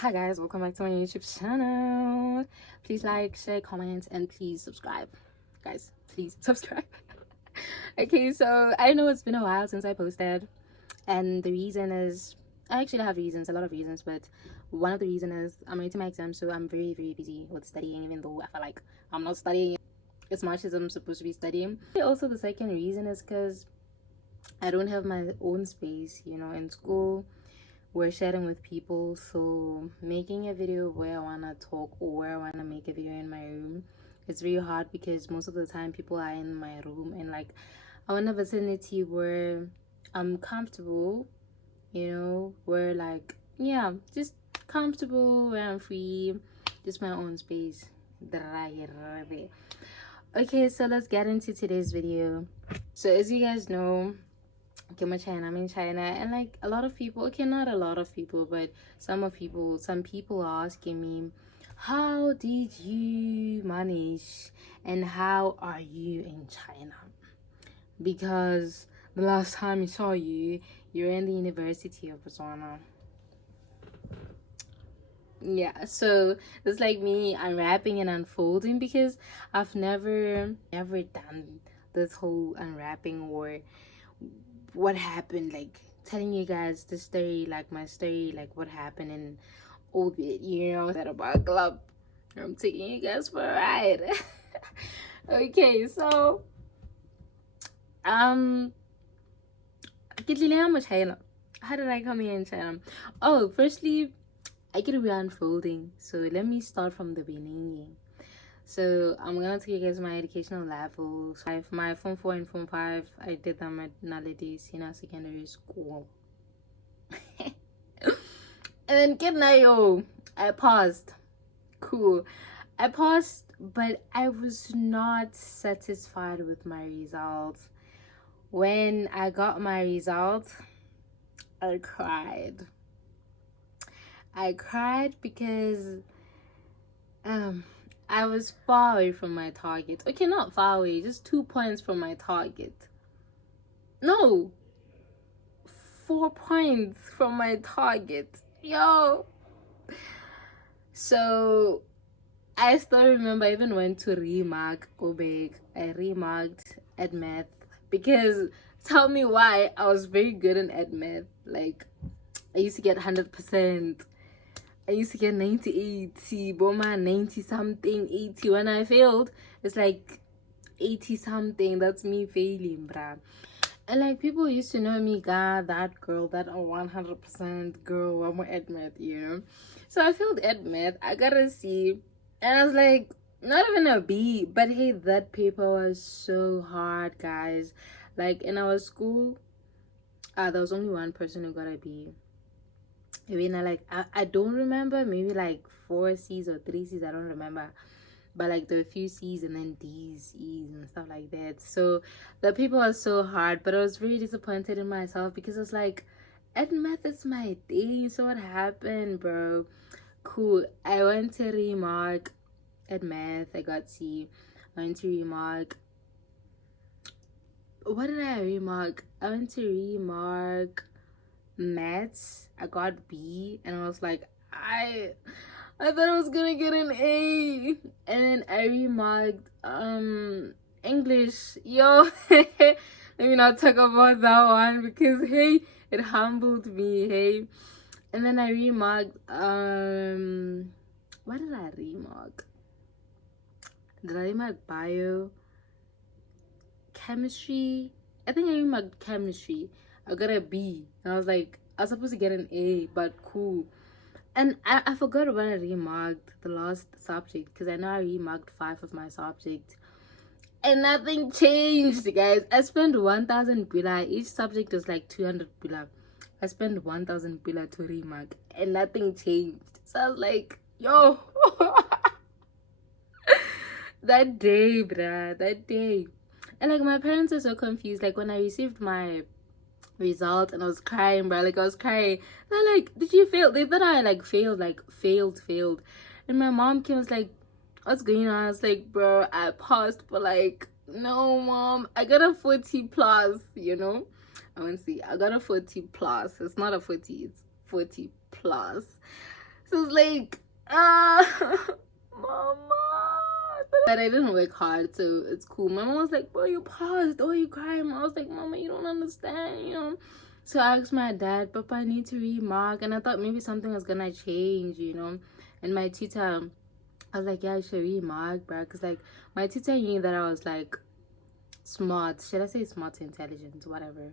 Hi guys, welcome back to my YouTube channel. Please like, share, comment, and please subscribe. Guys, please subscribe. Okay, so I know it's been a while since I posted, and the reason is I actually have reasons, a lot of reasons, but one of the reasons is I'm writing my exam, so I'm very, very busy with studying, even though I feel like I'm not studying as much as I'm supposed to be studying. Also, the second reason is because I don't have my own space, in school. We're sharing with people, so making a video where I want to talk or where I want to make a video in my room, it's really hard because most of the time people are in my room, and like I want a vicinity where I'm comfortable, where like, yeah, just comfortable, where I'm free, just my own space. Okay, so let's get into today's video. So as you guys know, I'm in China, and like a lot of people, okay, not a lot of people, but some people are asking me, how did you manage and how are you in China? Because the last time I saw you, you're in the University of Botswana. Yeah, so it's like me unwrapping and unfolding because I've never done this whole unwrapping or what happened, like telling you guys the story, like my story, like what happened and all the that about club. I'm taking you guys for a ride. Okay, so China. How did I come here in China? Oh, firstly, I get to be unfolding, so let me start from the beginning. So I'm gonna tell you guys my educational levels. My Form 4 and Form 5, I did them at Naledi Senior Secondary School. And then Kidnayo, I paused. Cool. I paused, but I was not satisfied with my results. When I got my results, I cried. I cried because I was far away from my target. Okay, not far away, just 2 points from my target. No, 4 points from my target. Yo. So I still remember I even went to remark Obek. I remarked at math because tell me why I was very good in at math. Like I used to get 100%. I used to get 90, 80, Boma 90 something, 80. When I failed, it's like 80 something. That's me failing, bruh. And like people used to know me, God, that girl, that 100% girl, I'm at math, So I failed at math. I got a C, and I was like, not even a B, but hey, that paper was so hard, guys. Like in our school, there was only one person who got a B. I mean, I don't remember, maybe like 4 C's or 3 C's, I don't remember. But like there were a few C's and then D's, E's and stuff like that. So the paper was so hard, but I was very disappointed in myself because I was like, at math is my thing. So what happened, bro? Cool. I went to remark at math, I got C. I went to remark. What did I remark? I went to remark maths. I got B, and I was like, I thought I was gonna get an A. And then I remarked English. Yo, let me not talk about that one because hey, it humbled me, hey. And then I remarked what did I remark? Did I remark bio? Chemistry? I think I remarked chemistry. I got a B. And I was like, I was supposed to get an A, but cool. And I forgot what I remarked the last subject because I know I remarked 5 of my subjects. And nothing changed, guys. I spent 1,000 bila. Each subject was like 200 bila. I spent 1,000 bila to remark and nothing changed. So I was like, yo. That day, bruh. That day. And like my parents were so confused. Like when I received my result and I was crying, bro. Like I was crying. They're like, did you fail? They thought I like failed. And my mom came, was like, what's going on? I was like, bro, I passed, but like, no, mom, I got a 40 plus, I want to see. I got a 40 plus. It's not a 40, it's 40 plus. So it's like, mama. But I didn't work hard, so it's cool. My mom was like, bro, you paused. Oh, you crying? I was like, mama, you don't understand, you know. So I asked my dad, Papa, I need to remark. And I thought maybe something was gonna change, you know. And my teacher, I was like, yeah, I should remark, bro. Because, like, my teacher knew that I was, like, smart. Should I say smart, intelligent, whatever.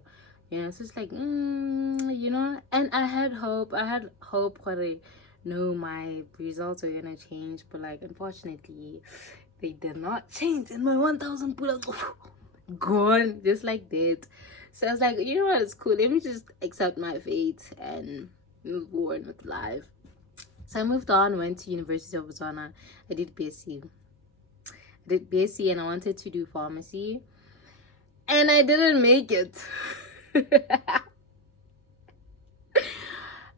You know, so it's like, you know. And I had hope. For it. No, my results are gonna change. But, like, unfortunately, they did not change. And my 1,000 put gone just like that. So I was like, you know what, it's cool, let me just accept my fate and move on with life. So I moved on, went to University of Botswana. I did BSc and I wanted to do pharmacy, and I didn't make it. I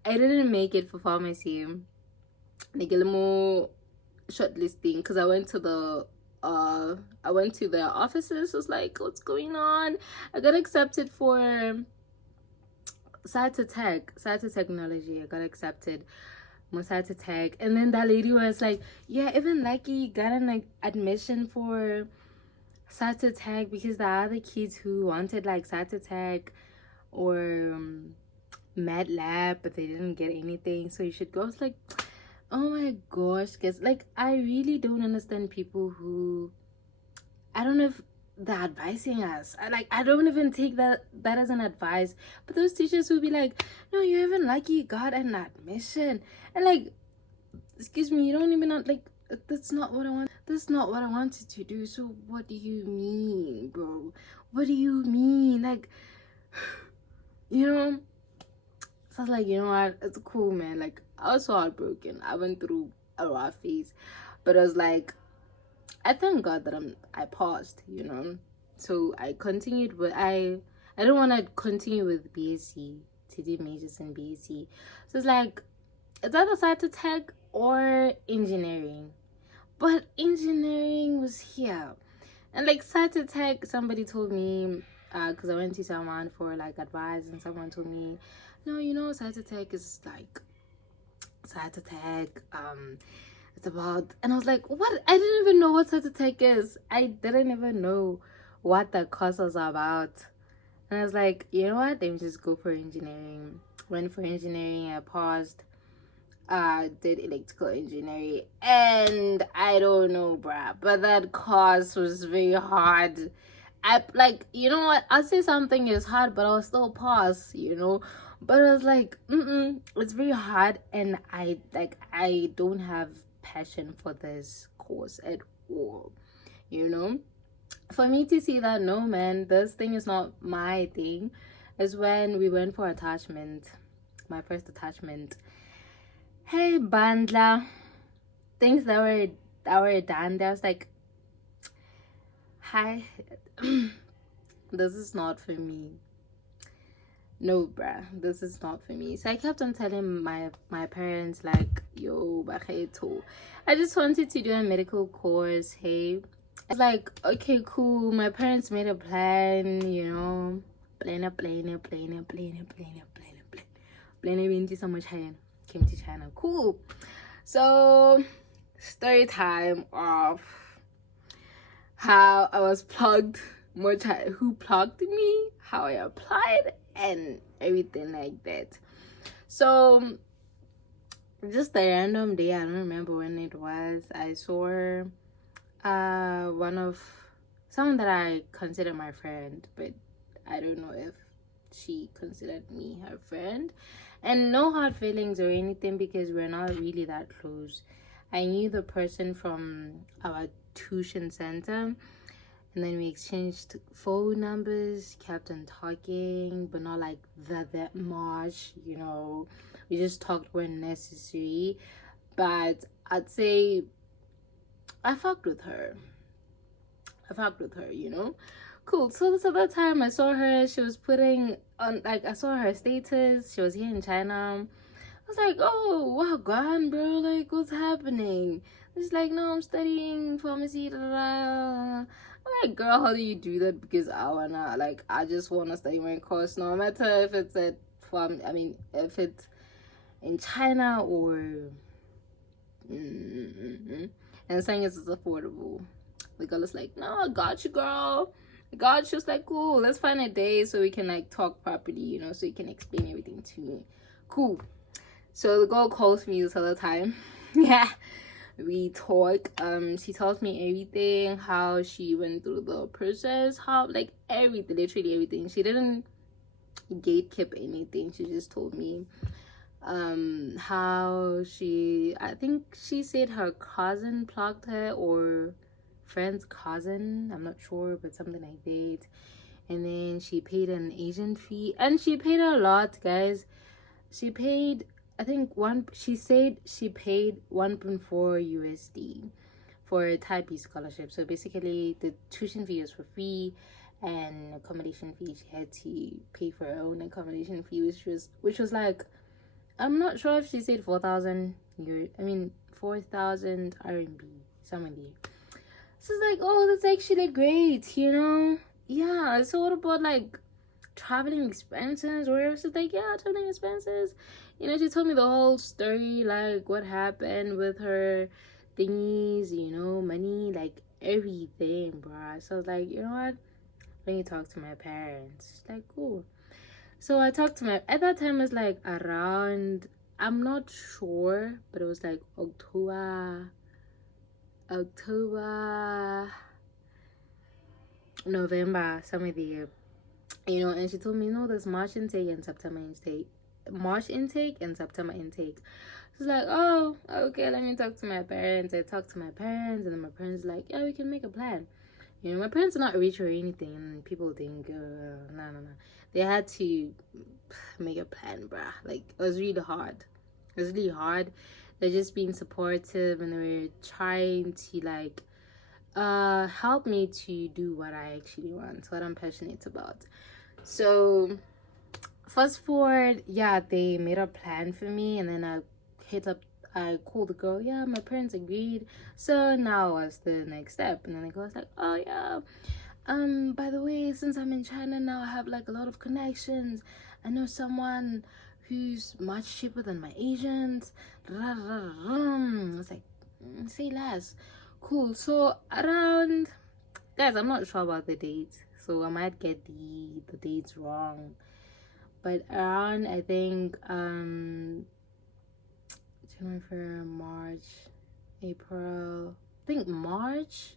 didn't make it for pharmacy. Like a more shortlisting, because I went to their offices. Was like, what's going on? I got accepted for cyber technology. I got accepted for cyber tech, and then that lady was like, yeah, even Lucky got an like admission for cyber tech because the other kids who wanted like cyber tech or Mad Lab, but they didn't get anything, so you should go. I was like, oh my gosh, guys, like, I really don't understand people who, I don't know if they're advising us. I don't even take that as an advice. But those teachers will be like, no, you even lucky got an admission. And like, excuse me, you don't even like, that's not what I want. That's not what I wanted to do. So what do you mean, bro? What do you mean? Like, you know? So I was like, you know what? It's cool, man. Like, I was so heartbroken. I went through a rough phase. But I was like, I thank God that I paused, you know. So I continued with I don't want to continue with BSc, to do majors in BSc. So it's like, it's either cyber tech or engineering. But engineering was here. And like cyber tech, somebody told me, because I went to someone for like advice, and someone told me, no, you know, cyber tech is like cyber tech, it's about, and I was like, what? I didn't even know what cyber tech is. I didn't even know what the course was about. And I was like, you know what, let me just go for engineering. Went for engineering. I paused, did electrical engineering, and I don't know, bruh, but that course was very hard. I like, you know what, I'll say something is hard, but I'll still pass, you know. But I was like, it's very hard, and I don't have passion for this course at all, you know. For me to see that, no man, this thing is not my thing, is when we went for attachment, my first attachment. Hey, bandla, things that were done there, I was like, hi, this is not for me. No, bruh, this is not for me. So I kept on telling my parents, like, yo, bakheto, I just wanted to do a medical course. Hey, I was like, okay, cool. My parents made a plan, you know, plan. Went to summer China, came to China. Cool. So story time of how I was plugged, who plugged me, how I applied, and everything like that. So just a random day, I don't remember when it was, I saw one of someone that I consider my friend, but I don't know if she considered me her friend. And no hard feelings or anything, because we're not really that close. I knew the person from our tuition center, and then we exchanged phone numbers, kept on talking, but not like that much, you know. We just talked when necessary. But I'd say I fucked with her, you know. Cool. So this other time I saw her, she was putting on, like, I saw her status, she was here in China. I was like, oh wow, gone, bro, like, what's happening? She's like, no, I'm studying pharmacy, da, da, da. I'm like, girl, how do you do that? Because I just wanna study my course, no matter if it's if it's in China or And saying it's affordable. The girl is like, no, I got you, girl. I got you. She was like, cool, let's find a day so we can like talk properly, you know, so you can explain everything to me. Cool. So the girl calls me this other time. Yeah. We talk. She tells me everything, how she went through the process, how like everything, literally everything. She didn't gatekeep anything. She just told me how I think she said her cousin plugged her, or friend's cousin, I'm not sure, but something like that. And then she paid an agent fee, and she paid a lot, guys. She paid, I think she said she paid 1.4 USD for a Type B scholarship. So basically the tuition fee was for free, and accommodation fee, she had to pay for her own accommodation fee, which was like, I'm not sure if she said 4,000 euro. I mean 4,000 RMB, somewhere there. So it's like, oh, that's actually great, you know? Yeah. So what about like traveling expenses or whatever? She's like, yeah, traveling expenses. You know, she told me the whole story, like what happened with her thingies, you know, money, like everything, bruh. So I was like, you know what? Let me talk to my parents. She's like, cool. So I talked to at that time it was like around, I'm not sure, but it was like October, November, somewhere there, you know. And she told me, no, there's March intake and September intake. So it's like, oh, okay, let me talk to my parents. I talked to my parents, and then my parents like, yeah, we can make a plan. You know, my parents are not rich or anything, and people think, no. They had to make a plan, bruh. Like, it was really hard. It was really hard. They're just being supportive, and they were trying to, like, help me to do what I actually want, what I'm passionate about. So, fast forward, yeah, they made a plan for me, and then I called the girl. Yeah, my parents agreed. So now what's the next step? And then the girl's like, oh yeah, by the way, since I'm in China now, I have like a lot of connections. I know someone who's much cheaper than my agent. I was like, say less. Cool. So around, guys, I'm not sure about the date, so I might get the dates wrong, but around, I think, January, March, April, I think March.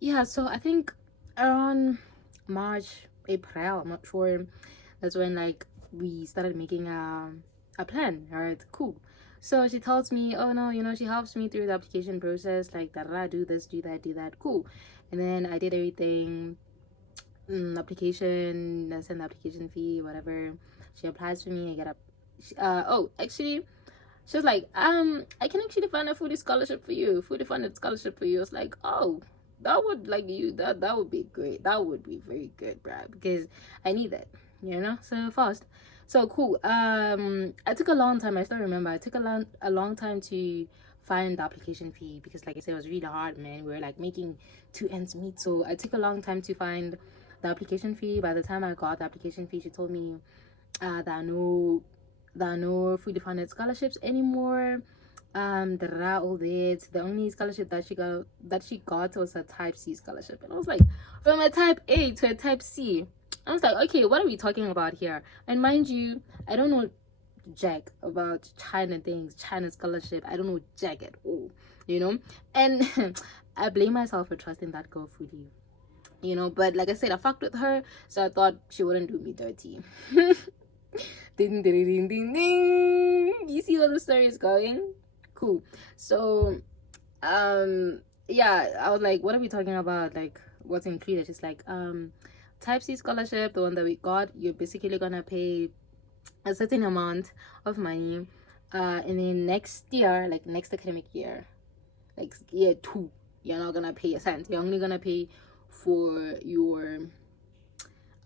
Yeah, so I think around March, April, I'm not sure, that's when like we started making a plan. All right, cool. So she tells me, oh no, you know, she helps me through the application process, like do this, do that, cool. And then I did everything, application, I send the application fee, whatever. She applies for me, I get up. Oh, actually, she was like, I can actually find a foodie scholarship for you, foodie funded scholarship for you. I was like, oh, that would that would be great. That would be very good, bruh, because I need that, you know. So fast, so cool. I took a long time. I still remember. I took a long time to find the application fee, because, like I said, it was really hard, man. We were like making two ends meet. So I took a long time to find the application fee. By the time I got the application fee, she told me that there are no fully funded scholarships anymore. There are all that. The only scholarship that she got was a Type C scholarship, and I was like, from a Type A to a Type C. I was like, okay, what are we talking about here? And mind you, I don't know jack about China things, China scholarship. I don't know jack at all, you know. And I blame myself for trusting that girl fully, you know. But like I said, I fucked with her, so I thought she wouldn't do me dirty. Ding, ding, ding, ding, ding. You see where the story is going? Cool. So yeah, I was like, what are we talking about? Like, what's included? It's like Type C scholarship, the one that we got, you're basically gonna pay a certain amount of money, and then next year, like next academic year, like year 2, you're not gonna pay a cent. You're only gonna pay for your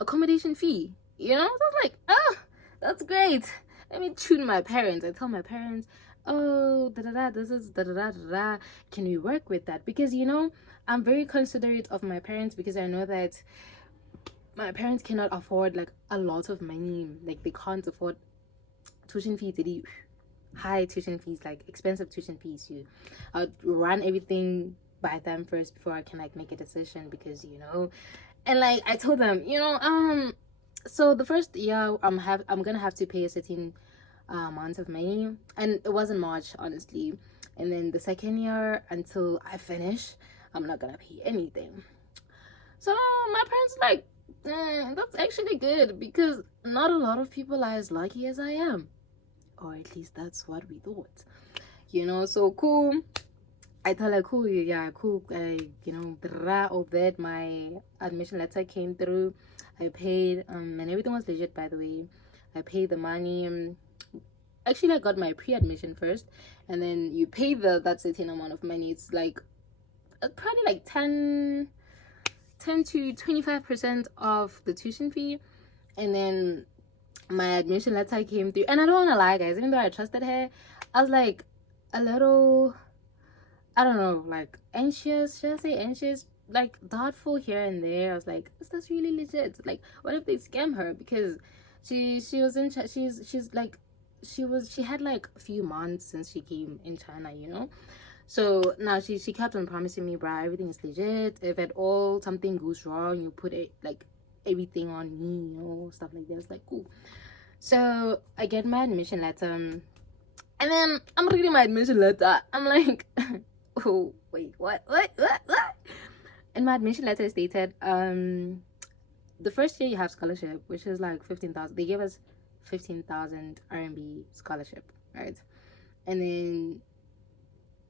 accommodation fee, you know. So I was like, that's great. Let me tune my parents. I tell my parents, oh, this is can we work with that? Because, you know, I'm very considerate of my parents, because I know that my parents cannot afford like a lot of money. Like, they can't afford tuition fee to high tuition fees, like expensive tuition fees. I'd run everything by them first before I can like make a decision, because and like I told them, so the first year I'm gonna have to pay a certain amount of money, and it wasn't much, honestly. And then the second year, until I finish, I'm not gonna pay anything. So my parents like, that's actually good, because not a lot of people are as lucky as I am, or at least that's what we thought. So cool. I thought like, cool, yeah, cool. All that, my admission letter came through. I paid, and everything was legit, by the way. I paid the money. Actually, I got my pre-admission first, and then you pay that certain amount of money. It's like probably like 10 to 25% of the tuition fee. And then my admission letter came through, and I don't want to lie, guys, even though I trusted her, I was like a little, I don't know, like anxious. Should I say anxious? Like doubtful here and there. I was like, is this really legit? Like, what if they scam her? Because she was in she's like, she had like a few months since she came in China. So now she kept on promising me, bruh, everything is legit. If at all something goes wrong, you put it like everything on me, stuff like that. It's like, cool. So I get my admission letter, and then I'm reading my admission letter. I'm like, oh wait, what? And my admission letter stated, the first year you have scholarship, which is like 15,000. They gave us 15,000 RMB scholarship, right? And then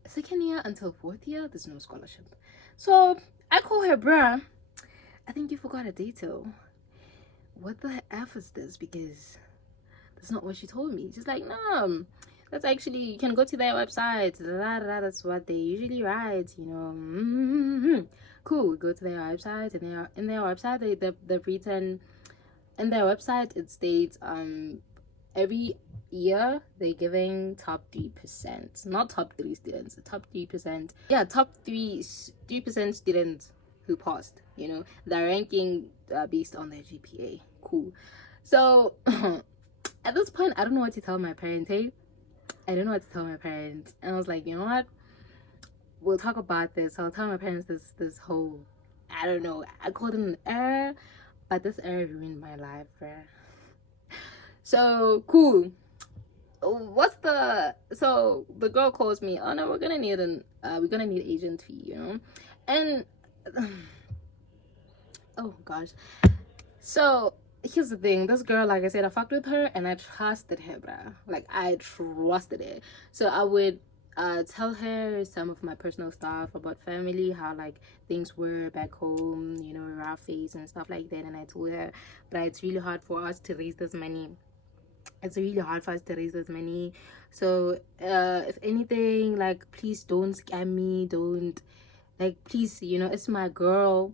second year until fourth year, there's no scholarship. So I call her, bruh, I think you forgot a detail. What the F is this? Because that's not what she told me. She's like, no, that's actually, you can go to their website. That's what they usually write, Cool, go to their website, and in their website, they've written, in their website, it states, every year they're giving top 3%, not top 3 students, top 3%. Yeah, top 3% students who passed, they're ranking based on their GPA. Cool. So at this point, I don't know what to tell my parents. I don't know what to tell my parents. And I was like, you know what, we'll talk about this. I'll tell my parents this whole, I don't know, I called it an error, but this error ruined my life, bruh. So cool. So the girl calls me, oh no, we're gonna need agent fee, and oh gosh. So here's the thing, this girl, like I said, I fucked with her and I trusted her, bruh. Like, I trusted her. So I would tell her some of my personal stuff about family, how like things were back home, rough phase and stuff like that. And I told her, but it's really hard for us to raise this money. So if anything, like, please don't scam me. Don't, like, please, it's my girl.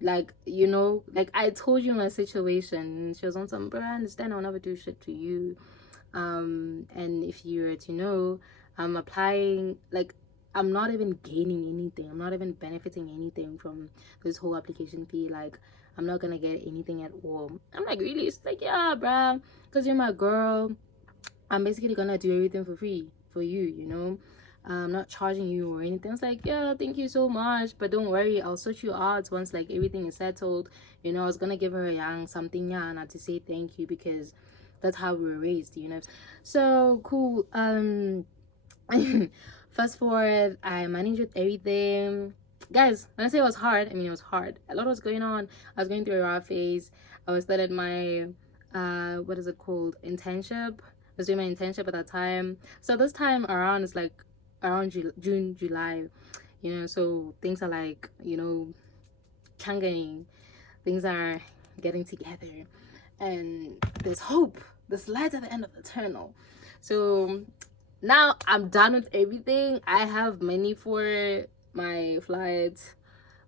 Like, like I told you my situation. She was on some, bro, I understand, I'll never do shit to you. And if you were to know, I'm applying, like, I'm not even gaining anything. I'm not even benefiting anything from this whole application fee. Like, I'm not gonna get anything at all. I'm like, really? It's like, yeah, bruh, because you're my girl. I'm basically gonna do everything for free for you, I'm not charging you or anything. It's like, yeah, thank you so much, but don't worry, I'll sort you out once like everything is settled. I was gonna give her a young something yana to say thank you, because that's how we were raised. So cool. Fast forward, I managed with everything, guys. When I say it was hard, I mean it was hard. A lot was going on. I was going through a rough phase. I was still at my what is it called, internship. I was doing my internship at that time. So this time around, it's like around June, July, so things are like, changing, things are getting together, and there's hope, there's light at the end of the tunnel. So now I'm done with everything. I have money for my flights,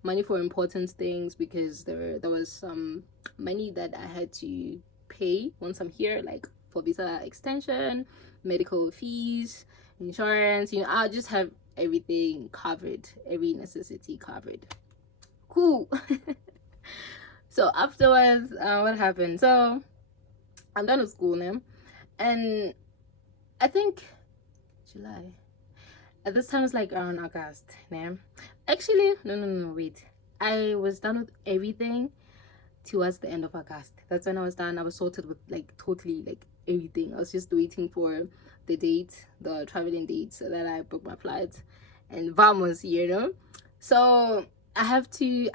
money for important things, because there was some money that I had to pay once I'm here, like for visa extension, medical fees, insurance. I'll just have everything covered, every necessity covered. Cool. So afterwards, what happened? So I'm done with school now, and I think July. At this time, it's like around August. Yeah. Actually, no, wait. I was done with everything towards the end of August. That's when I was done. I was sorted with like totally like everything. I was just waiting for the date, the traveling date, so that I booked my flights and vamos, you know. So I had to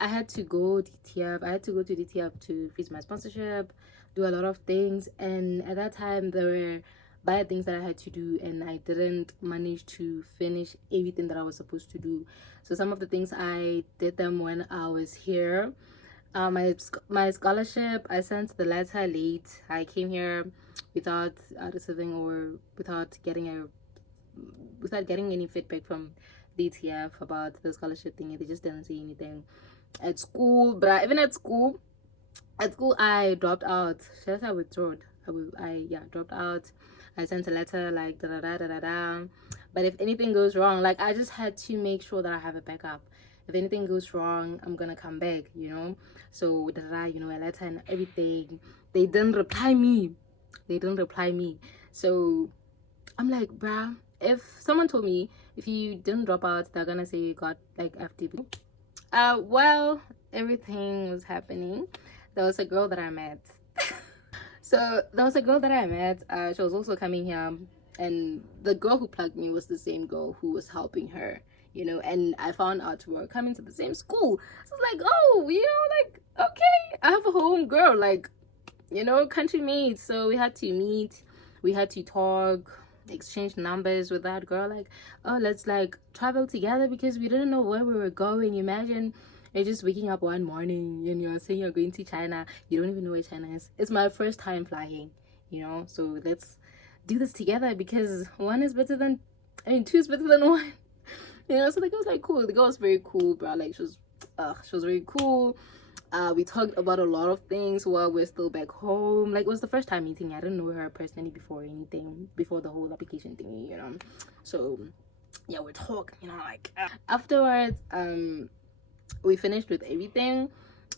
go DTF. I had to go to DTF to fix my sponsorship, do a lot of things, and at that time there were bad things that I had to do, and I didn't manage to finish everything that I was supposed to do. So some of the things I did them when I was here. My scholarship, I sent the letter late. I came here without receiving or without getting any feedback from DTF about the scholarship thing. They just didn't say anything at school. But even at school, I dropped out. Should I say I withdrew? Dropped out. I sent a letter like da da da da da da. But if anything goes wrong, like I just had to make sure that I have a backup. If anything goes wrong, I'm gonna come back, you know. So da da, you know, a letter and everything. They didn't reply me. They didn't reply me. So I'm like, bruh, if someone told me if you didn't drop out, they're gonna say you got like FTP. Well, everything was happening. There was a girl that I met. So there was a girl that I met. She was also coming here, and the girl who plugged me was the same girl who was helping her, you know. And I found out we were coming to the same school. So it's like, oh, you know, like okay, I have a home girl, like, you know, country mates. So we had to meet, we had to talk, exchange numbers with that girl. Like, oh, let's like travel together because we didn't know where we were going. Imagine you're just waking up one morning and you're saying you're going to China. You don't even know where China is. It's my first time flying, you know. So let's do this together because one is better than, I mean, two is better than one. You know. So the girl was like cool. The girl was very cool, bro. Like she was very cool. We talked about a lot of things while we're still back home. Like it was the first time meeting. I didn't know her personally before anything, before the whole application thingy, you know. So yeah, we're talking, you know, like afterwards, we finished with everything,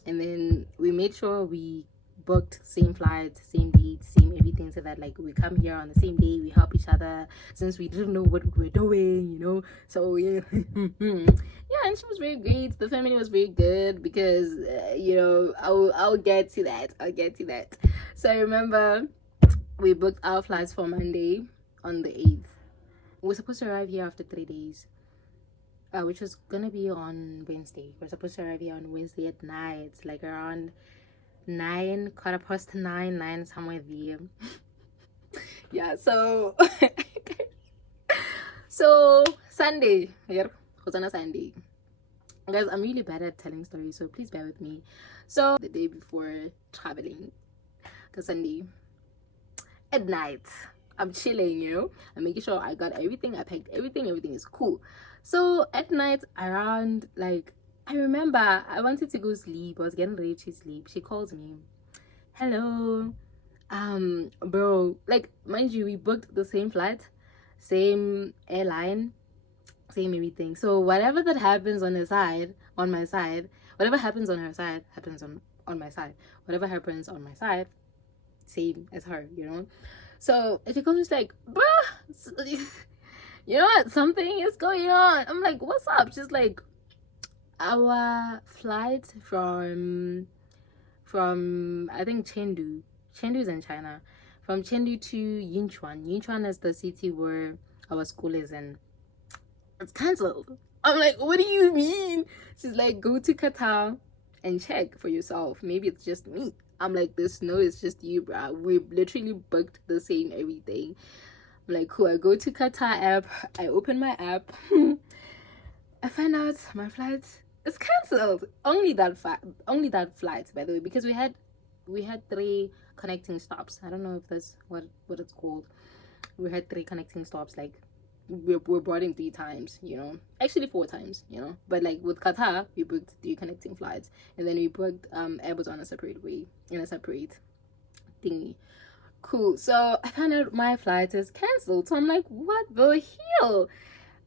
and then we made sure we booked same flights, same dates, same everything, so that like we come here on the same day, we help each other since we didn't know what we were doing, you know. So yeah. Yeah, and she was very great. The family was very good because you know, I'll get to that. So I remember we booked our flights for Monday on the 8th. We're supposed to arrive here after 3 days, which was gonna be on Wednesday. We're supposed to arrive here on Wednesday at night, like around 9, 9:15, 9, somewhere there. Yeah, so so Sunday, yeah, was on a Sunday. Guys, I'm really bad at telling stories, so please bear with me. So the day before traveling, because Sunday at night, I'm chilling, you know, I'm making sure I got everything, I packed everything is cool. So at night around, like, I remember I wanted to go sleep. I was getting ready to sleep. She calls me. Hello. Bro, like, mind you, we booked the same flight, same airline, same everything. So whatever that happens on her side, on my side, whatever happens on her side, happens on my side. Whatever happens on my side, same as her, you know. So she comes like, bruh, you know what? Something is going on. I'm like, what's up? She's like, our flight from I think Chengdu. Chengdu's in China. From Chengdu to Yinchuan. Yinchuan is the city where our school is in. It's cancelled. I'm like, what do you mean? She's like, go to Qatar and check for yourself. Maybe it's just me. I'm like, this no, it's just you, bro. We literally booked the same everything. I'm like, cool. I go to Qatar app. I open my app. I find out my flight is cancelled. Only that flight, by the way, because we had 3 connecting stops. I don't know if that's what it's called. We had 3 connecting stops. Like we're brought in 3 times, you know, actually 4 times, you know, but like with Qatar we booked 3 connecting flights, and then we booked Airbus on a separate way, in a separate thingy. Cool. So I found out my flight is cancelled. So I'm like, what the hell?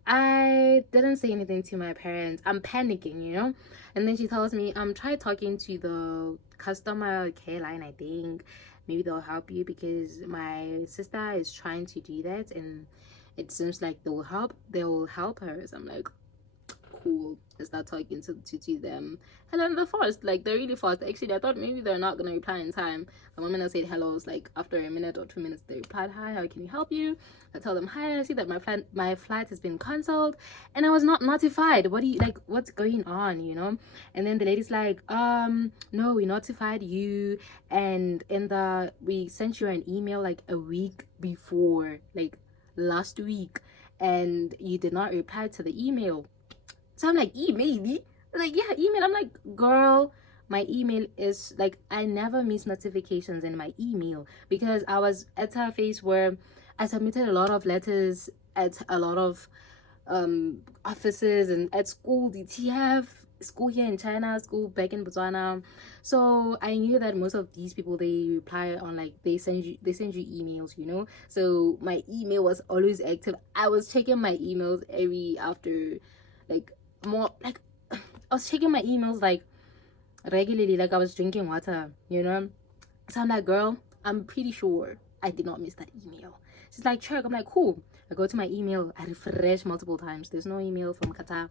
I didn't say anything to my parents. I'm panicking, you know. And then she tells me, try talking to the customer care line. I think maybe they'll help you because my sister is trying to do that, and it seems like they will help her. So I'm like, cool. I start talking to them. And then they're fast, like they're really fast. Actually, I thought maybe they're not gonna reply in time. The moment I said hello, it's like after a minute or 2 minutes, they replied, "Hi, how can we help you?" I tell them, "Hi, I see that my flight has been cancelled, and I was not notified. What do you like? What's going on? You know?" And then the lady's like, no, we notified you, and we sent you an email like a week before, like last week, and you did not reply to the email." So I'm like, email? Like, yeah, email. I'm like, girl, my email is like, I never miss notifications in my email, because I was at a phase where I submitted a lot of letters at a lot of offices and at school, the TF, school here in China, school back in Botswana. So I knew that most of these people, they reply on like they send you emails, you know. So my email was always active. I was checking my emails every after like more like I was checking my emails like regularly, like I was drinking water, you know. So I'm like, girl, I'm pretty sure I did not miss that email. She's like, check. I'm like, cool. I go to my email, I refresh multiple times. There's no email from Qatar.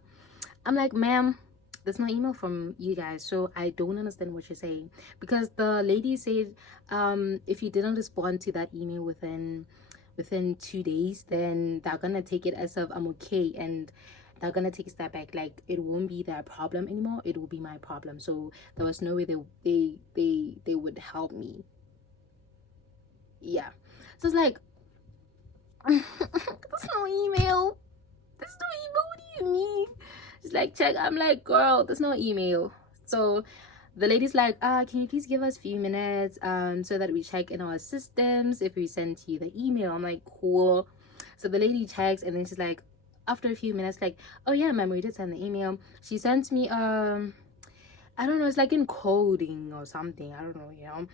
I'm like, ma'am, there's no email from you guys, so I don't understand what you're saying. Because the lady said, if you didn't respond to that email within 2 days, then they're gonna take it as if I'm okay, and they're gonna take a step back. Like, it won't be their problem anymore, it will be my problem. So there was no way they would help me. Yeah. So it's like, there's no email. There's no email. What do you mean? She's like, check. I'm like, girl, there's no email. So the lady's like, can you please give us a few minutes so that we check in our systems if we send you the email? I'm like, cool. So the lady checks, and then she's like, after a few minutes, like, oh yeah, ma'am, we did send the email. She sent me I don't know, it's like in coding or something, I don't know, you know.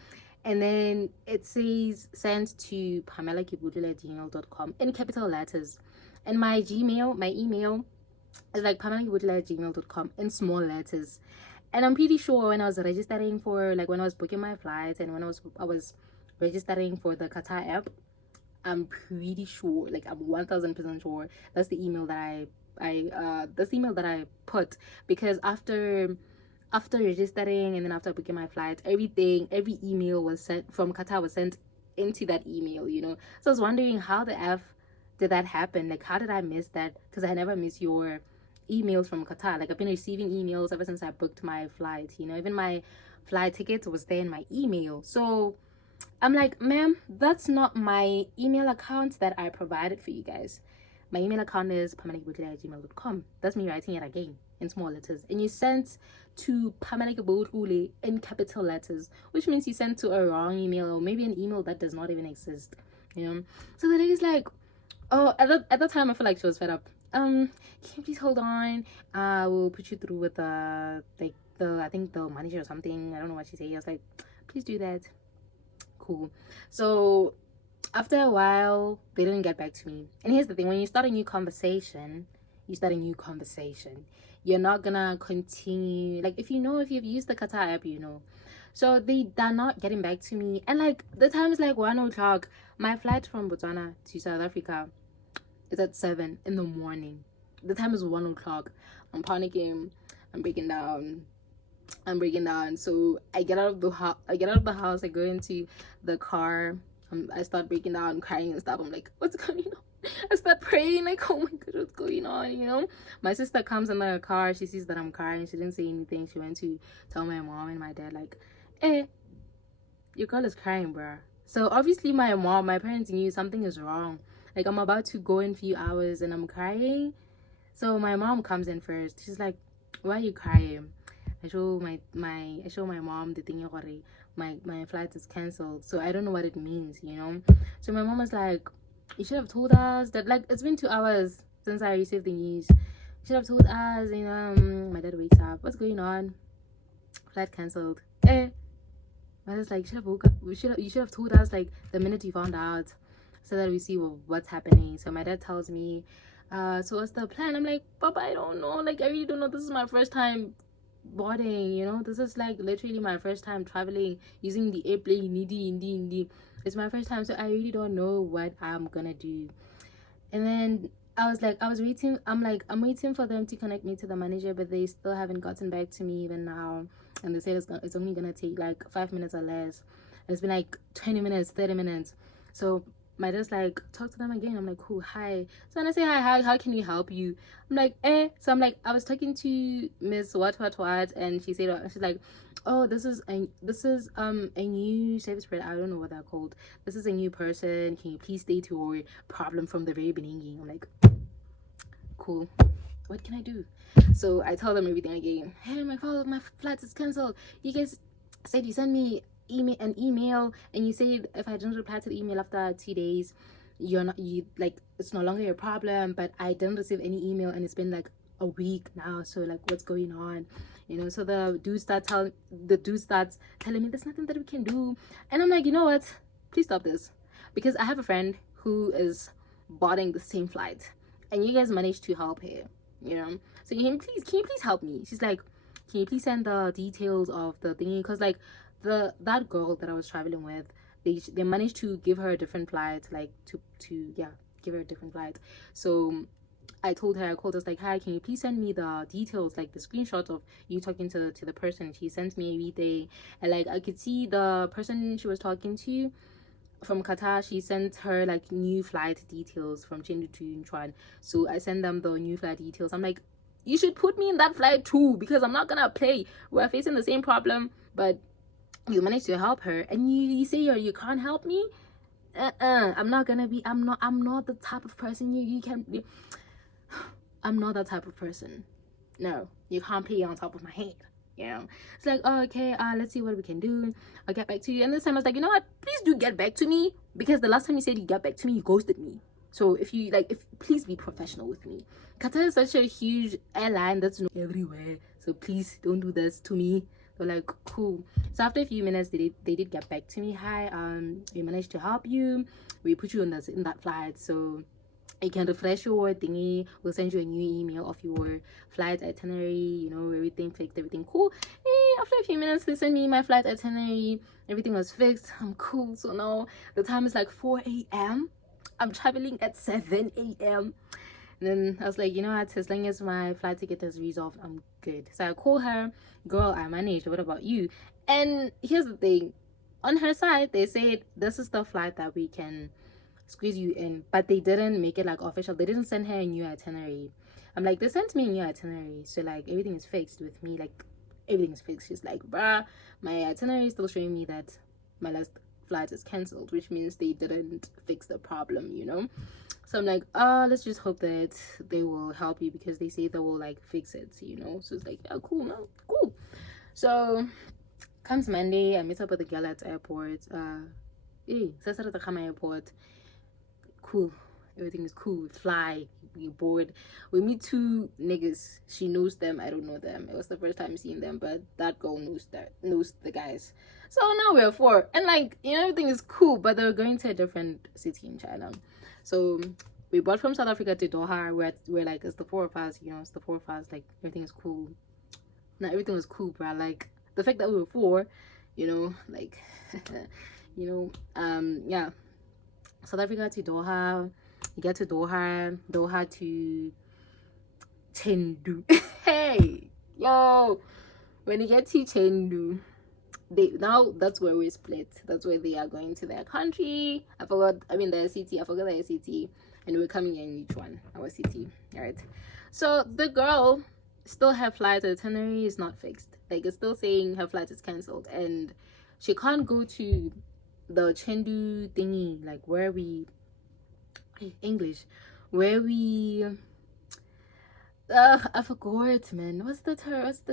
And then it says sent to pamelakibudula@gmail.com in capital letters. And my email is like pamelakibudula@gmail.com in small letters. And I'm pretty sure when I was registering for, like when I was booking my flights and when I was registering for the Qatar app, I'm pretty sure, like I'm 1000% sure that's the email that I put. Because after registering and then after booking my flight, every email was sent from Qatar was sent into that email, you know. So I was wondering, how the F did that happen? Like, how did I miss that? Because I never miss your emails from Qatar. Like, I've been receiving emails ever since I booked my flight, you know. Even my flight tickets was there in my email. So I'm like, ma'am, that's not my email account that I provided for you guys. My email account is pamelakibutule@gmail.com. That's me writing it again in small letters. And you sent to pamelakibutule in capital letters, which means you sent to a wrong email, or maybe an email that does not even exist, you know? So the lady's like, oh, at the time I feel like she was fed up. Can you please hold on? We'll put you through with I think the manager or something. I don't know what she said. I was like, please do that. Cool. So after a while, they didn't get back to me. And here's the thing: when you start a new conversation, you're not gonna continue. Like, if you've used the Qatar app, you know. So they're not getting back to me, and like the time is like 1 o'clock. My flight from Botswana to South Africa is at 7 in the morning. The time is 1 o'clock. I'm panicking. I'm breaking down. So I get out of the house. I go into the car. I start breaking down, crying and stuff. I'm like, what's going on? I start praying, like, oh my god, what's going on, you know? My sister comes in the car. She sees that I'm crying. She didn't say anything. She went to tell my mom and my dad, like, your girl is crying, bruh. So obviously my parents knew something is wrong. Like, I'm about to go in a few hours and I'm crying. So my mom comes in first. She's like, why are you crying? I show my mom the thing already. My flight is cancelled. So I don't know what it means, you know. So my mom was like, you should have told us that, like, it's been 2 hours since I received the news. You should have told us, you know. My dad wakes up. What's going on? Flight cancelled. My dad's like, you should have told us, like, the minute you found out, so that we see what's happening. So my dad tells me, so what's the plan? I'm like, Papa, I don't know. Like, I really don't know. This is my first time boarding, you know. This is like literally my first time traveling using the airplane. It's my first time, so I really don't know what I'm gonna do. And then I'm waiting for them to connect me to the manager, but they still haven't gotten back to me even now. And they said it's only gonna take like 5 minutes or less. And it's been like 20 minutes, 30 minutes. So my dad's like, talk to them again. I'm like, cool, hi. So when I say hi, how can we help you? I'm like, eh. So I'm like, I was talking to Miss what, and she's like, oh, this is a new service provider. I don't know what they're called. This is a new person. Can you please state your problem from the very beginning? I'm like, cool. What can I do? So I tell them everything again. Hey, my flight is cancelled. You guys said you sent me an email, and you said if I didn't reply to the email after 2 days, it's no longer your problem. But I didn't receive any email, and it's been like a week now. So like, what's going on? So the dude starts telling me there's nothing that we can do, and I'm like, you know what? Please stop this, because I have a friend who is boarding the same flight, and you guys managed to help her. So can you please help me? She's like, can you please send the details of the thingy? Because like that girl that I was traveling with, they managed to give her a different flight, like to give her a different flight. So I called her, like, hi, can you please send me the details, like the screenshot of you talking to the person? She sent me everything, and like I could see the person she was talking to from Qatar. She sent her like new flight details from Chengdu to Yunchuan. So I sent them the new flight details. I'm like, you should put me in that flight too, because I'm not gonna play. We're facing the same problem, but you managed to help her, and you say you can't help me. I'm not the type of person you can be. I'm not that type of person. No, you can't pee on top of my head. It's like, oh, okay, let's see what we can do. I'll get back to you. And this time I was like, you know what, please do get back to me, because the last time you said you get back to me, you ghosted me. So if please be professional with me. Qatar is such a huge airline that's everywhere, so please don't do this to me. They're like, cool. So after a few minutes, they did get back to me. Hi, we managed to help you. We put you in that flight, so you can refresh your thingy. We'll send you a new email of your flight itinerary, everything fixed, everything cool. After a few minutes, they sent me my flight itinerary. Everything was fixed. I'm cool. So now the time is like 4 a.m. I'm traveling at 7 a.m. And then I was like, you know what, as long as my flight ticket is resolved, I'm good. So I call her, girl, I managed. What about you? And here's the thing. On her side, they said this is the flight that we can squeeze you in, but they didn't make it like official. They didn't send her a new itinerary. I'm like, they sent me a new itinerary, so like everything is fixed with me, like everything is fixed. She's like, bruh, my itinerary is still showing me that my last flight is cancelled, which means they didn't fix the problem. So I'm like, let's just hope that they will help you, because they say they will like fix it. So it's like, yeah, cool, no, cool. So comes Monday, I meet up with the girl at the airport. Airport. Cool, everything is cool. Fly, we bored. We meet two niggas. She knows them, I don't know them. It was the first time seeing them, but that girl knows the guys. So now we're four, and like everything is cool, but they're going to a different city in China. So we bought from South Africa to Doha. We're like, it's the four of us. It's the four of us. Like everything is cool. Now everything was cool, bro. Like the fact that we were four, like yeah. South Africa to Doha. You get to Doha to Chengdu. Hey, yo, when you get to Chengdu, that's where we split. That's where they are going to their country. Their city. I forgot their city, and we're coming in each one, our city. All right. So the girl still, her flight itinerary is not fixed. Like it's still saying her flight is cancelled, and she can't go to the Chengdu thingy, like where we I forgot, man. What's the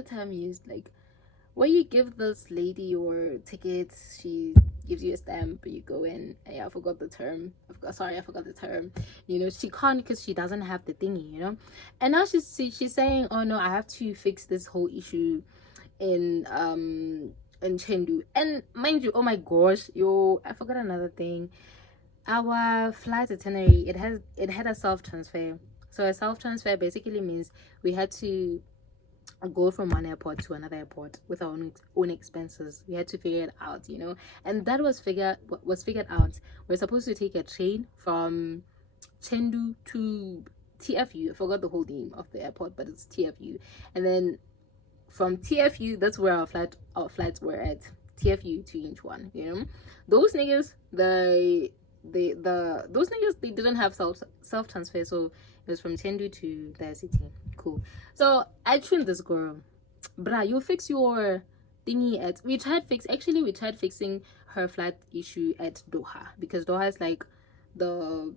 term used? Like where you give this lady your tickets, she gives you a stamp, you go in. Yeah, I forgot the term. I forgot the term. She can't, because she doesn't have the thingy. And now she's saying, oh no, I have to fix this whole issue in Chengdu. And mind you, oh my gosh, I forgot another thing. Our flight itinerary, it had a self-transfer. So a self-transfer basically means we had to go from one airport to another airport with our own expenses. We had to figure it out, and that was figured out. We're supposed to take a train from Chengdu to TFU. I forgot the whole name of the airport, but it's TFU. And then from TFU, that's where our flights were at. TFU to Incheon, you know. Those niggas, those niggas, they didn't have self transfer, so it was from Chengdu to the city. Cool. So I tuned this girl, bruh, you fix your thingy at, we tried fixing her flight issue at Doha, because Doha is like the,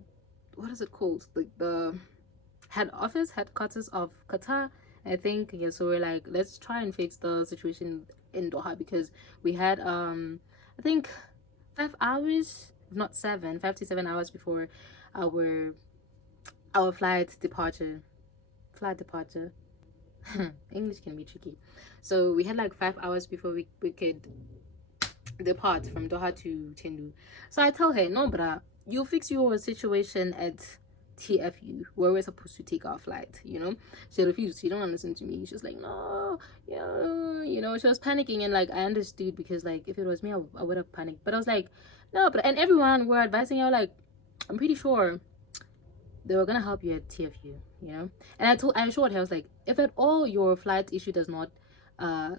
what is it called, like the headquarters of Qatar, I think. Yeah, so we're like, let's try and fix the situation in Doha, because we had I think 5 hours, if not 7, 5 to 7 hours before our flight departure. English can be tricky. So we had like 5 hours before we could depart from Doha to Chengdu. So I tell her, no, bruh, you fix your situation at TFU, where we're supposed to take our flight, you know. She refused. She don't listen to me. She's like, no, yeah, you know. She was panicking, and like I understood, because like if it was me, I would have panicked. But I was like, no, but, and everyone were advising her, like, I'm pretty sure they were gonna help you at TFU, you know. And I assured her, I was like, if at all your flight issue does not,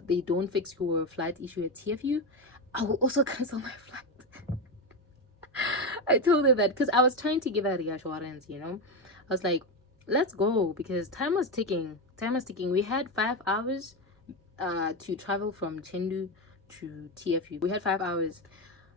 they don't fix your flight issue at TFU, I will also cancel my flight. I told her that, because I was trying to give her reassurance, you know. I was like, let's go, because time was ticking. We had 5 hours to travel from Chengdu to TFU. We had 5 hours,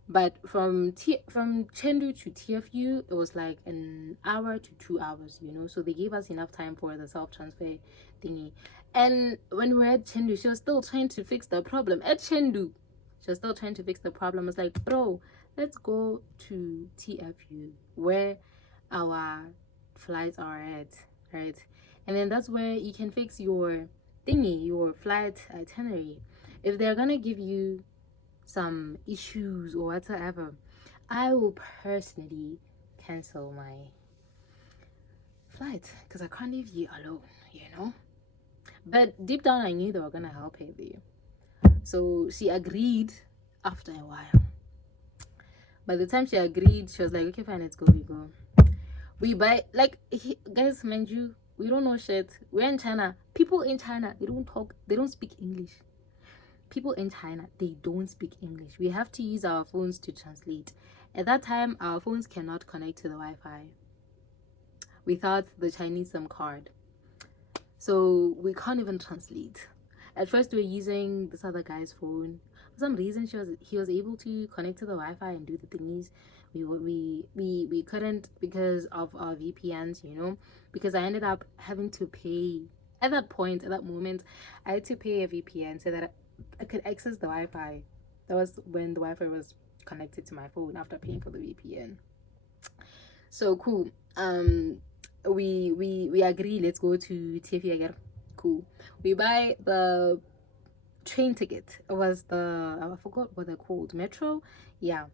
but from Chengdu to TFU, it was like an hour to 2 hours, you know. So they gave us enough time for the self-transfer thingy. And when we were at Chengdu, she was still trying to fix the problem at Chengdu. She was still trying to fix the problem. I was like, bro, let's go to TFU, where our flights are at, right? And then that's where you can fix your thingy, your flight itinerary. If they're gonna give you some issues or whatsoever, I will personally cancel my flight, because I can't leave you alone, you know. But deep down, I knew they were gonna help her there. So she agreed after a while. By the time she agreed, she was like, okay, fine, let's go. We buy, like, guys, mind you, we don't know shit. We're in China. People in China, they don't speak English. People in China, they don't speak English. We have to use our phones to translate. At that time, our phones cannot connect to the Wi-Fi without the Chinese SIM card. So we can't even translate. At first, we were using this other guy's phone. For some reason, he was able to connect to the Wi-Fi and do the thingies. We couldn't, because of our VPNs, you know. Because I ended up having to pay at that moment. I had to pay a VPN so that I could access the Wi-Fi. That was when the Wi-Fi was connected to my phone after paying for the VPN. So cool. We agree, let's go to TFU again. Cool. We buy the train ticket. It was I forgot what they're called, metro. Yeah,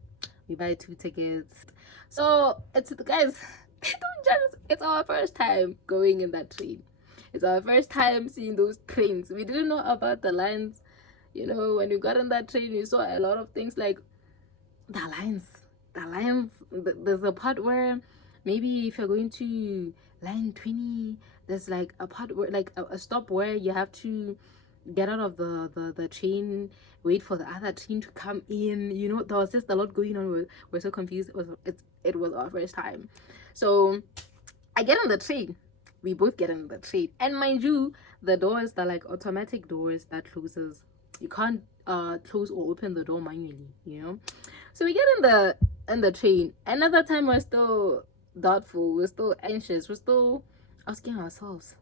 we buy 2 tickets. So it's, guys, don't judge us. It's our first time going in that train. It's our first time seeing those trains. We didn't know about the lines. You know, when you got on that train, you saw a lot of things, like the lines. There's a part where maybe if you're going to line 20, there's like a part where, like a stop where you have to get out of the train, wait for the other train to come in. You know, there was just a lot going on. We're so confused. It was our first time. So I get on the train. We both get on the train, and mind you, the doors, they're like automatic doors that closes. You can't close or open the door manually, you know. So we get in the train. Another time, we're still doubtful, we're still anxious, we're still asking ourselves,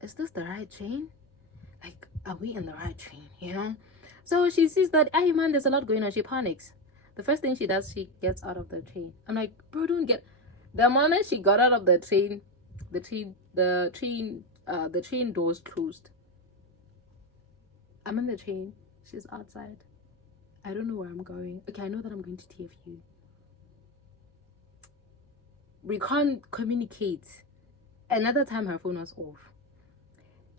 is this the right train? Like, are we in the right train, you know? So she sees that, hey man, there's a lot going on. She panics. The first thing she does, she gets out of the train. I'm like, bro, don't get. The moment she got out of the train, the train doors closed. I'm in the train, she's outside. I don't know where I'm going. Okay, I know that I'm going to TFU. We can't communicate. Another time, her phone was off.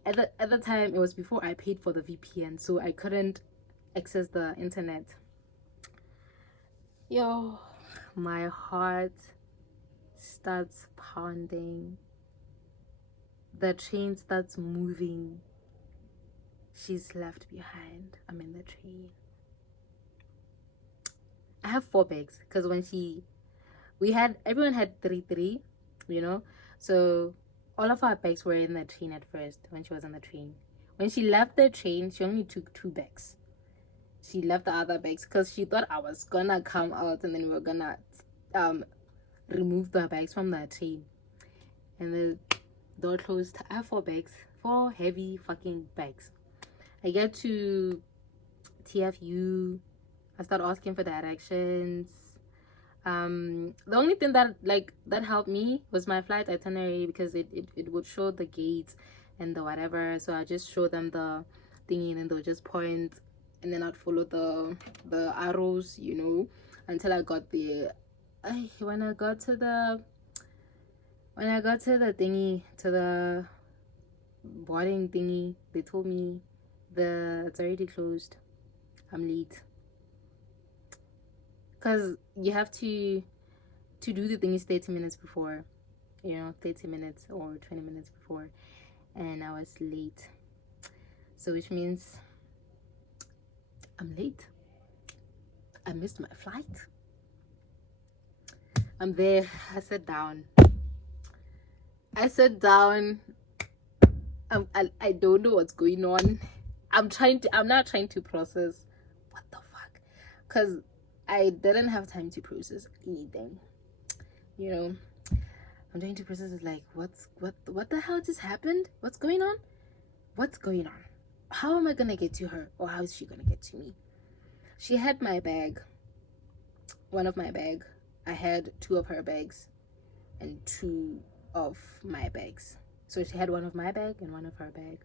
At the time, it was before I paid for the VPN, so I couldn't access the internet. Yo, my heart starts pounding. The train starts moving. She's left behind. I'm in the train. I have 4 bags because when everyone had three, you know. So all of our bags were in the train at first when she was on the train. When she left the train, she only took 2 bags. She left the other bags because she thought I was gonna come out and then we were gonna remove the bags from the train. And the door closed. I have 4 bags, 4 heavy fucking bags. I get to TFU. I start asking for directions. The only thing that helped me was my flight itinerary, because it would show the gates and the whatever. So I just show them the thingy and then they'll just point, and then I'd follow the arrows, you know, until I got the when I got to the thingy, to the boarding thingy, they told me it's already closed. I'm late. Because you have to do the thing is 30 minutes before, 30 minutes or 20 minutes before, and I was late. So which means I'm late. I missed my flight. I'm there. I sat down. I don't know what's going on. I'm not trying to process what the fuck, because I didn't have time to process anything. I'm trying to process it, like, what the hell just happened? What's going on? How am I gonna get to her, or how is she gonna get to me? She had my bag, one of my bag. I had 2 of her bags and 2 of my bags. So she had one of my bag and one of her bag.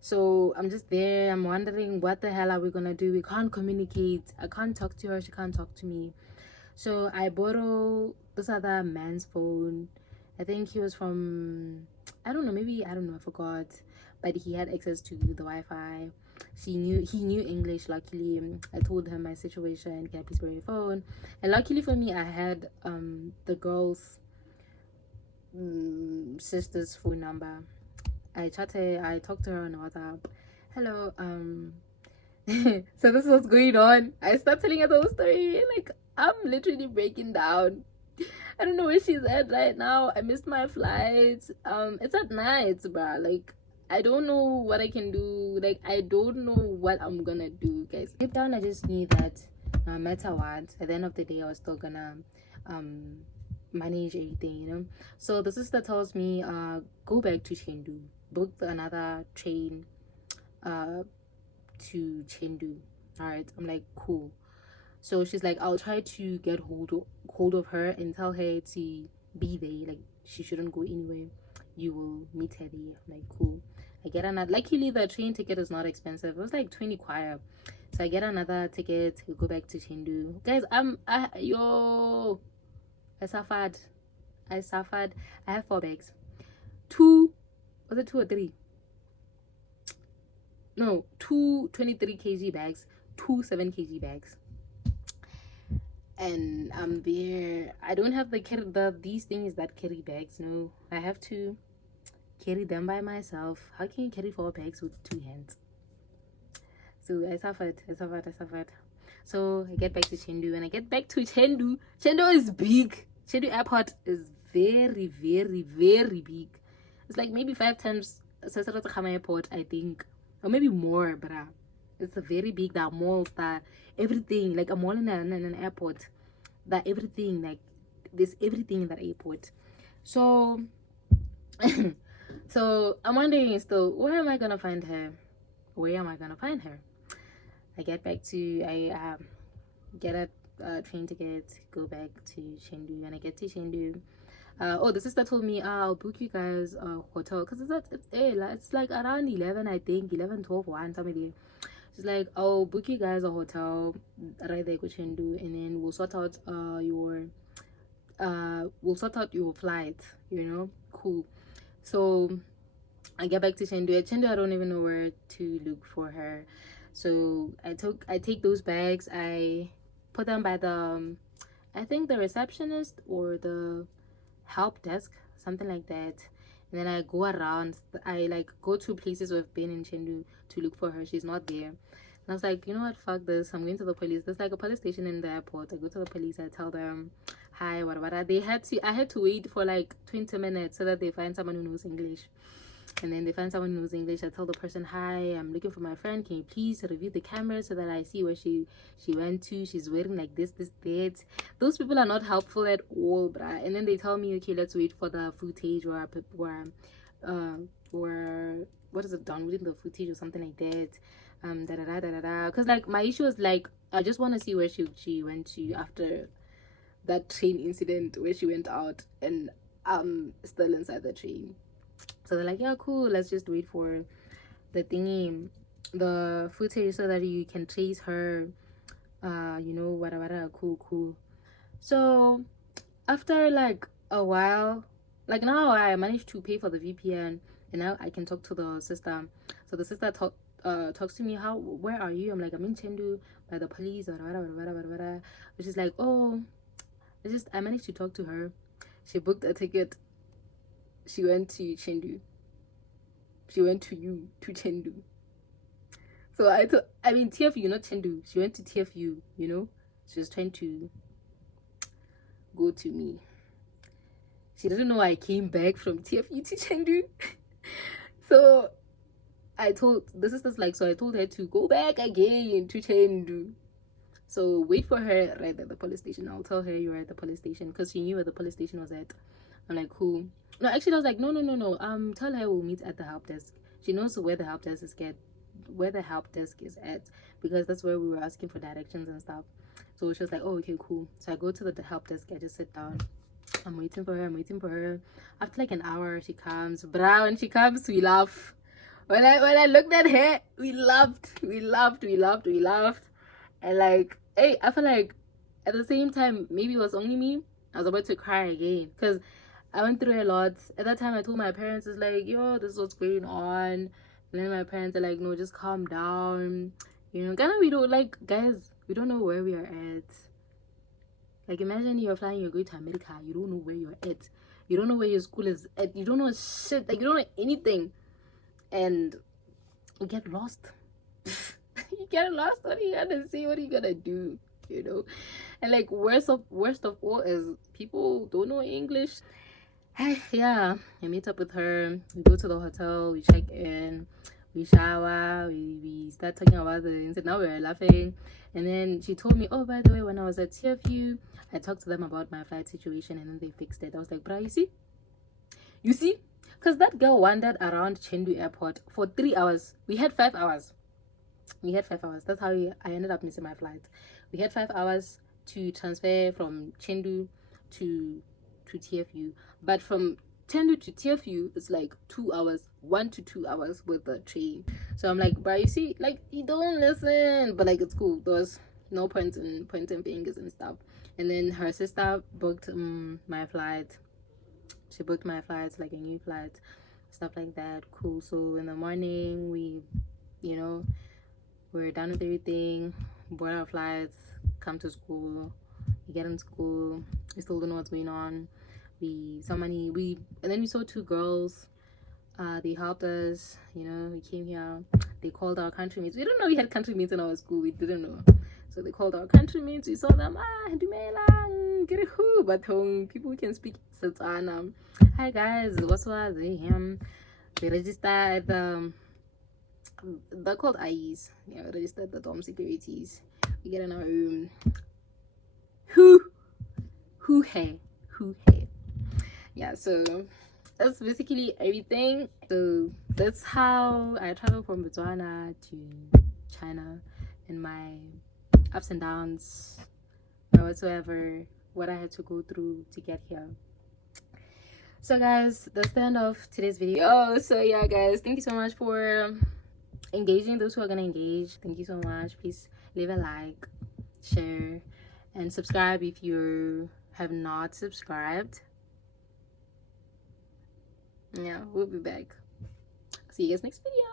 So I'm just there. I'm wondering, what the hell are we gonna do? We can't communicate. I can't talk to her. She can't talk to me. So I borrow this other man's phone. I think he was from, I don't know, I forgot. But he had access to the Wi-Fi. He knew English, luckily. I told him my situation. Can I please borrow your phone? And luckily for me, I had the girl's sister's phone number. I talked to her on WhatsApp. Hello, so this is what's going on. I start telling her the whole story. Like, I'm literally breaking down. I don't know where she's at right now. I missed my flight. It's at night, bruh. Like, I don't know what I can do. Like, I don't know what I'm gonna do, guys. Deep down, I just knew that no matter what, at the end of the day, I was still gonna manage everything, So the sister tells me, go back to Chengdu, book another train to Chengdu. All right, I'm like, cool. So she's like, I'll try to get hold of her and tell her to be there. Like, she shouldn't go anywhere. You will meet her there. I'm like, cool. I get another. Luckily, the train ticket is not expensive. It was like 20 kwacha. So I get another ticket. We go back to Chengdu. Guys, I suffered. I have 4 bags. 2, was it 2 or 3? No, 2 23 kg bags, 2 7 kg bags. And I'm there. I don't have these things that carry bags. No, I have to carry them by myself. How can you carry 4 bags with 2 hands? So I suffered. So I get back to Chengdu. When I get back to Chengdu is big. Chengdu airport is very, very, very big. It's like maybe 5 times Sasaratakama airport, I think. Or maybe more, bruh. It's a very big. There are malls, that everything. Like a mall in an airport. That everything, like, there's everything in that airport. So, so I'm wondering still, where am I gonna find her? I get back to, I get a train ticket, go back to Chengdu. When I get to Chengdu, the sister told me, I'll book you guys a hotel, because it's like around 11, I think, 11, 12, 1, somewhere there. She's like, I'll book you guys a hotel right there, Chengdu, and then we'll sort out your flight, cool. So I get back to Chengdu. At Chengdu, I don't even know where to look for her. So I take those bags, I put them by the I think the receptionist or the help desk, something like that. And then I go around. I like go to places we've been in Chendu to look for her. She's not there. And I was like, you know what, fuck this. I'm going to the police. There's like a police station in the airport. I go to the police. I tell them, hi, what. I had to wait for like 20 minutes so that they find someone who knows English. And then they find someone who knows English. I tell the person, hi, I'm looking for my friend. Can you please review the camera so that I see where she went to? She's wearing like this, that. Those people are not helpful at all, bruh. And then they tell me, okay, let's wait for the footage or what is it, downloading the footage or something like that. Because like my issue is like I just want to see where she went to after that train incident where she went out and I'm still inside the train. So they're like, yeah, cool, let's just wait for the thingy, the footage so that you can trace her, whatever, cool. So after like a while, like now I managed to pay for the VPN and now I can talk to the sister. So the sister talks to me, where are you? I'm like, I'm in Chendu by the police or whatever. Which is like, oh, I managed to talk to her. She booked a ticket. She went to Chendu. She went to Chendu. So TFU, not Chendu. She went to TFU, you know? She was trying to go to me. She doesn't know I came back from TFU to Chendu. So I told her to go back again to Chendu. So wait for her right at the police station. I'll tell her you're at the police station because she knew where the police station was at. I'm like, cool. No, actually, I was like, no. Tell her we'll meet at the help desk. She knows where the help desk is at because that's where we were asking for directions and stuff. So she was like, oh, okay, cool. So I go to the help desk. I just sit down. I'm waiting for her. After like an hour, she comes. Bro, when she comes, we laugh. When I looked at her, we laughed. And like, hey, I feel like at the same time, maybe it was only me. I was about to cry again because I went through a lot. At that time, I told my parents, it's like, yo, this is what's going on. And then my parents are like, no, just calm down. You know, kind of, we don't, like, guys, we don't know where we are at. Like, imagine you're flying, you're going to America. You don't know where you're at. You don't know where your school is at. You don't know shit. Like, you don't know anything. And you get lost. You get lost. What are you gonna say? What are you gonna do? You know? And like worst of all is people don't know English. Yeah, I meet up with her. We go to the hotel. We check in. We shower. We start talking about the incident. Now we're laughing. And then she told me, oh, by the way, when I was at TFU, I talked to them about my flight situation and then they fixed it. I was like, bruh, you see? Because that girl wandered around Chendu Airport for 3 hours. We had 5 hours. That's how I ended up missing my flight. We had 5 hours to transfer from Chendu to TFU. But from Chendu to TFU, it's like 2 hours, 1 to 2 hours with the train. So I'm like, bro, you see, like, you don't listen. But like, it's cool. There was no point in fingers and stuff. And then her sister booked my flight. She booked my flights, like a new flight, stuff like that. Cool. So in the morning, we're done with everything, board our flights, come to school. We get in school. We still don't know what's going on. And then we saw 2 girls. They helped us. We came here. They called our country mates. We didn't know we had country mates in our school. We didn't know. So they called our country mates. We saw them. Dumelang, but people who can speak Setswana. Hi guys, what's up? They register at they're called IEs. Yeah, we registered the dorm securities. We get in our room. Who hey. Yeah, so that's basically everything. So that's how I traveled from Botswana to China and my ups and downs or whatsoever, what I had to go through to get here. So guys, that's the end of today's video. So yeah guys, thank you so much for engaging. Those who are gonna engage, thank you so much. Please leave a like, share, and subscribe if you have not subscribed. Yeah, we'll be back. See you guys next video.